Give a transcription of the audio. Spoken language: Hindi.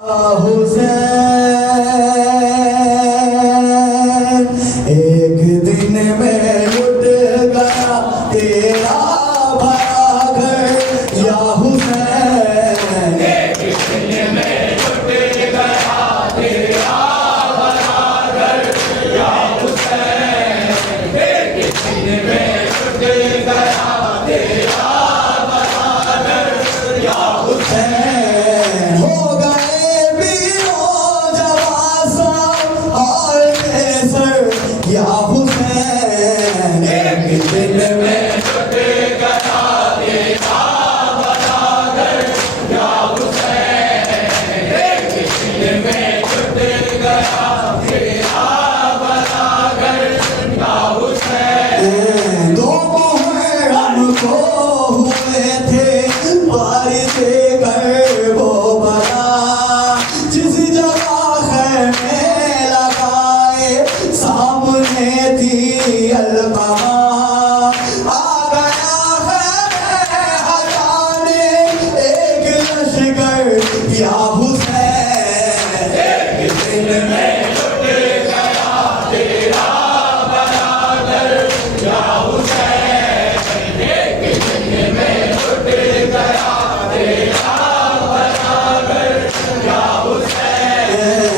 हुसैन एक दिन में लुट गया तेरा भरा घर या हुसैन। एक दिन में लुट गया तेरा भरा घर या हुसैन। एक दिन में लुट गया तेरा भरा घर या हुसैन। हो गए या हुसैन। एक दिन में लुट गया तेरा भरा घर या हुसैन। एक दिन में लुट गया तेरा भरा घर या हुसैन। दो मुहर्रम को हुए थे वारिसे कर्बो बला, जिस जगह खैमे लगाए सामने थी अलकमा। आ गया है हटाने एक लश्कर या हुसैन। एक दिन में लुट गया तेरा भरा घर या हुसैन। एक दिन में लुट गया तेरा भरा घर या हुसैन।